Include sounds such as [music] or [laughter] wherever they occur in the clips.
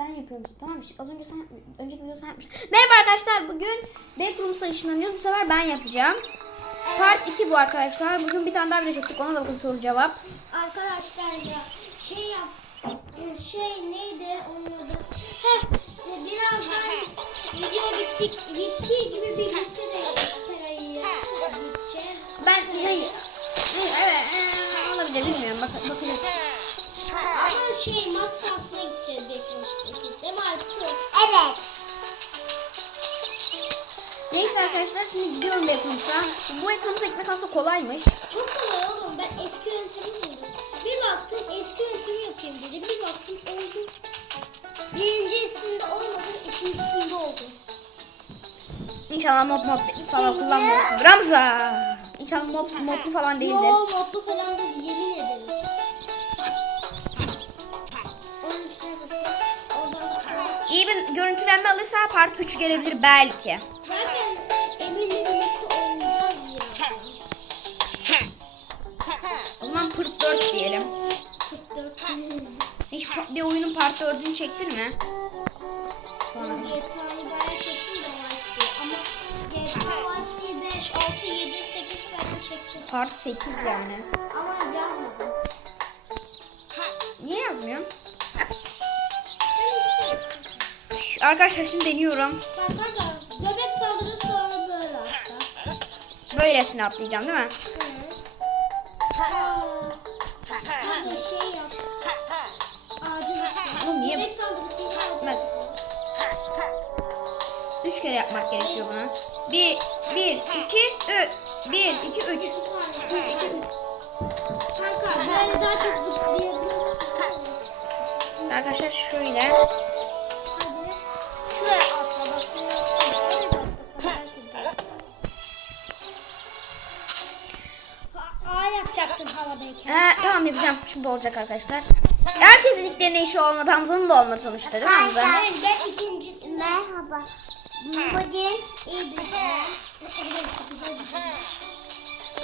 Ben yapıyorum tamam mı? Az önce sen önceki video sen yapmıştın. Merhaba arkadaşlar bugün Backrooms'a ışınlanıyoruz. Bu sefer ben yapacağım. Part 2 bu arkadaşlar. Bugün bir tane daha video çektik. Ona da bakın soru cevap. Arkadaşlar ya şey yap şey neydi onun adı? Heh, e, birazdan video bittik bittiği gibi birlikte de gideceğiz. Ben hayır. Evet, evet, olabilir bilmiyorum. Bak, bakacağız. Ama şey maç sahasına arkadaşlar şimdi gidiyorum Backrooms'a. Bu Backrooms'a gitmek aslında kolaymış. Çok kolay oğlum ben eski yöntemi buldum. Bir baktım eski yöntemi yapayım dedim. Bir baktım oldu. Birincisinde olmadı ikincisinde oldu. İnşallah mod mod falan kullanmıyorsun. Ramza. İnşallah mod modlu falan Yo değildir. modlu falan değil yemin ederim. Da İyi bir görüntülenme alırsa part 3 gelebilir belki. Zaten 44 diyelim. 44. Hiç bir oyunun part 4'ünü çektin mi? Part 8 yani. Ama yazmadım. Niye yazmıyorum? Arkadaşlar şimdi deniyorum. Bak bak bebek saldırı böyle atla. Böylesini atlayacağım değil mi? Hadi yap. Ağacı Oğlum niye- Bebek saldırısını Bak. 3 kere yapmak gerekiyor bunu. 1, 1, 2, 3. 1, 2, 3. Kanka böyle daha çok zıplayabiliyorsun. Arkadaşlar şöyle. Şuraya A yapacaktın havadayken. Ha, tamam yapacağım. Şimdi olacak arkadaşlar. Herkesin ilk deneyişi olmadı. Hamza'nın da olmadı sonuçta değil mi Hamza? Evet ben ikincisi. Merhaba. Bugün iyi bir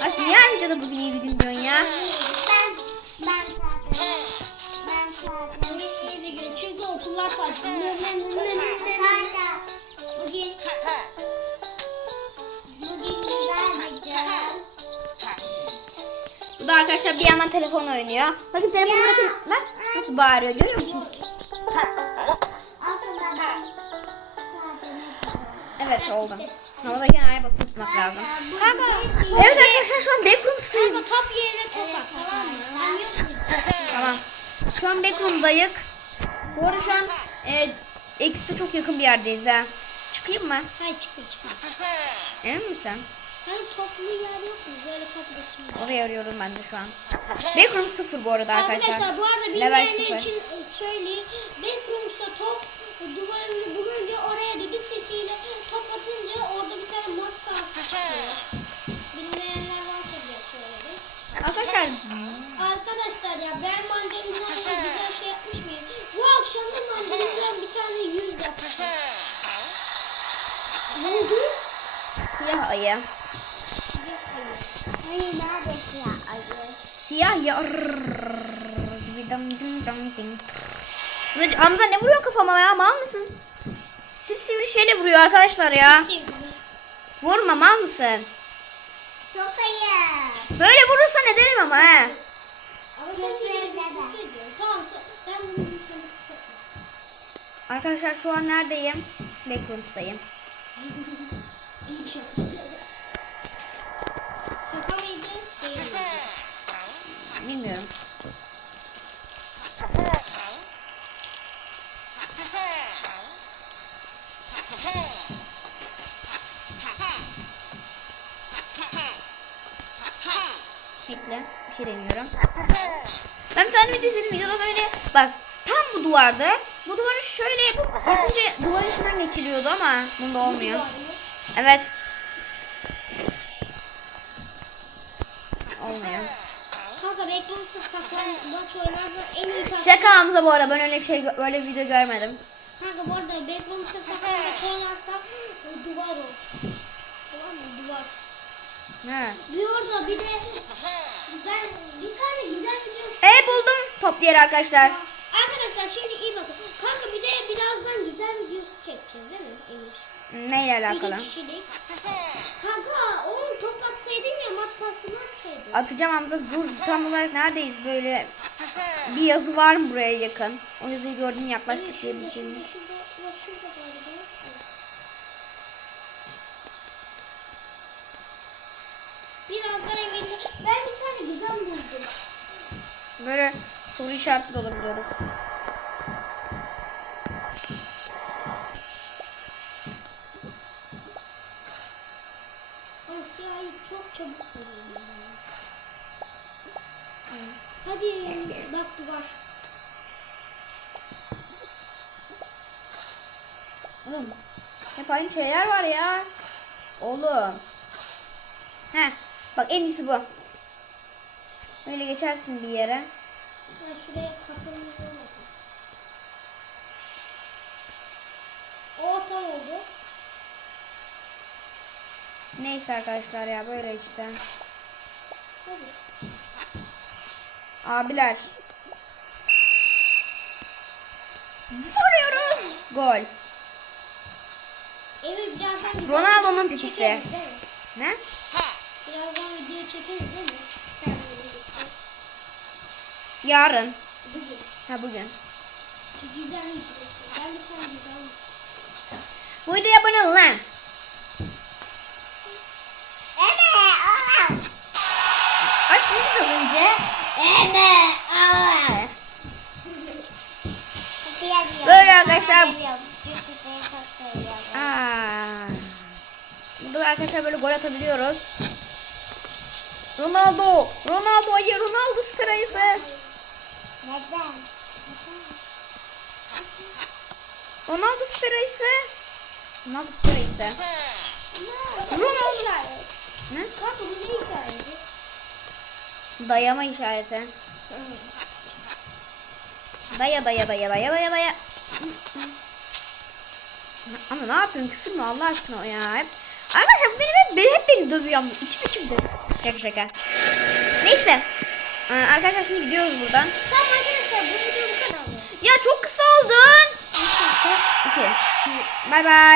Ay niye her videoda bugün iyi video diyorsun ya? Ben, ben zaten, ben bir gün. Çünkü okullar tatil. Bugün Bu da arkadaşlar bir yandan telefon oynuyor. Bakın telefonu bırakın. Bak nasıl bağırıyor görüyor musunuz? Evet oldu. Havadayken ayağa basılı tutmak lazım. Kanka, Evet arkadaşlar şu an backroom'dayız. kanka top yerine top at tamam mı? Yok muyum? Tamam. Şu an backroom'dayık. Bu arada şu an e, X'te çok yakın bir yerdeyiz ha. Çıkayım mı? Hayır çıkma çıkma. Emin misin? Hani toplu yer yok mu? Böyle toplasın. Oraya arıyorum ben de şu an. Backroom sıfır bu arada arkadaşlar. Arkadaşlar bu arada bilmeyenler için e, söyleyeyim. Backrooms'ta top e, duvarını bulunca oraya düdük sesiyle top atınca orada bir tane maç sahası çıkıyor. Bilmeyenler varsa diye söyledim. Arkadaşlar Arkadaşlar ya ben mandalina güzel şey yapmış mıyım? Bu akşam da mandalinadan bir tane yüz yapacağım. Ne oldu? siyah ayı. Hayır nerede siyah ayı? Siyah ya. Evet, Hamza ne vuruyor kafama ya mal mısın? Sivri şeyle vuruyor arkadaşlar ya. Vurma mal mısın? Çok ayı. Böyle vurursa ne derim ama he. Ama sen Tamam ben bunu. Arkadaşlar şu an neredeyim? Backroom'dayım. [laughs] Bekle. Bir şey deniyorum. Ben bir tane video izledim. Videoda böyle bak tam bu duvarda. Bu duvarı şöyle yapıp yapınca duvarın içinden geçiliyordu ama bunda olmuyor. Evet. Olmuyor. Kanka backrooms'ta saklambaç oynarsan en iyi taktik. Şaka Hamza bu arada ben öyle bir şey öyle bir video görmedim. Kanka bu arada backrooms'ta saklambaç oynarsan e, duvar o. Tamam mı? Duvar. Ha. Bir orada bir de ben bir tane güzel video E buldum top yeri arkadaşlar. Arkadaşlar şimdi iyi bakın. Kanka bir de bir çekeceğiz değil mi Emir? Neyle alakalı? Kişilik. [laughs] Kanka oğlum top atsaydın ya maç sahasına atsaydın. Atacağım Hamza dur tam olarak neredeyiz böyle bir yazı var mı buraya yakın? O yazıyı gördüm yaklaştık şurada diyebileceğimiz. şurada şurada. Şurada galiba. Evet. Birazdan Emir'le ben bir tane gizem buldum. Böyle soru işareti olabiliyoruz. Çok çabuk buluyorum ben. Hadi bak duvar. Oğlum hep aynı şeyler var ya. Oğlum. Heh bak en iyisi bu. Böyle geçersin bir yere. Ben şuraya kapının yoluna O tam oldu. Neyse arkadaşlar ya böyle işte. Abiler. Vuruyoruz. Gol. Birazdan Ronaldo'nun mi? Ne? Birazdan video çekeriz değil mi? Sen birlikte. Yarın. Bugün. Ha bugün. Gizem videosu. Ben bir tane gizem. Bu videoya abone ol lan. Arkadaşlar. Aa. Burada da arkadaşlar böyle gol atabiliyoruz. Ronaldo. Ronaldo hayır Ronaldo süper ayısı. Neden? Ronaldo süper ayısı. Ronaldo süper ayısı. Ronaldo. Ne? Kanka bu ne işareti? Dayama işareti. Daya daya daya daya daya daya. Ama ne yapıyorsun küfür mü Allah aşkına ya hep. Arkadaşlar beni hep, hep beni dövüyor ama içim içimde. Şaka şaka. Neyse. Ee, Arkadaşlar şimdi gidiyoruz buradan. Tamam arkadaşlar bu video bu kadar? Ya çok kısa oldun. İki. Bay bay.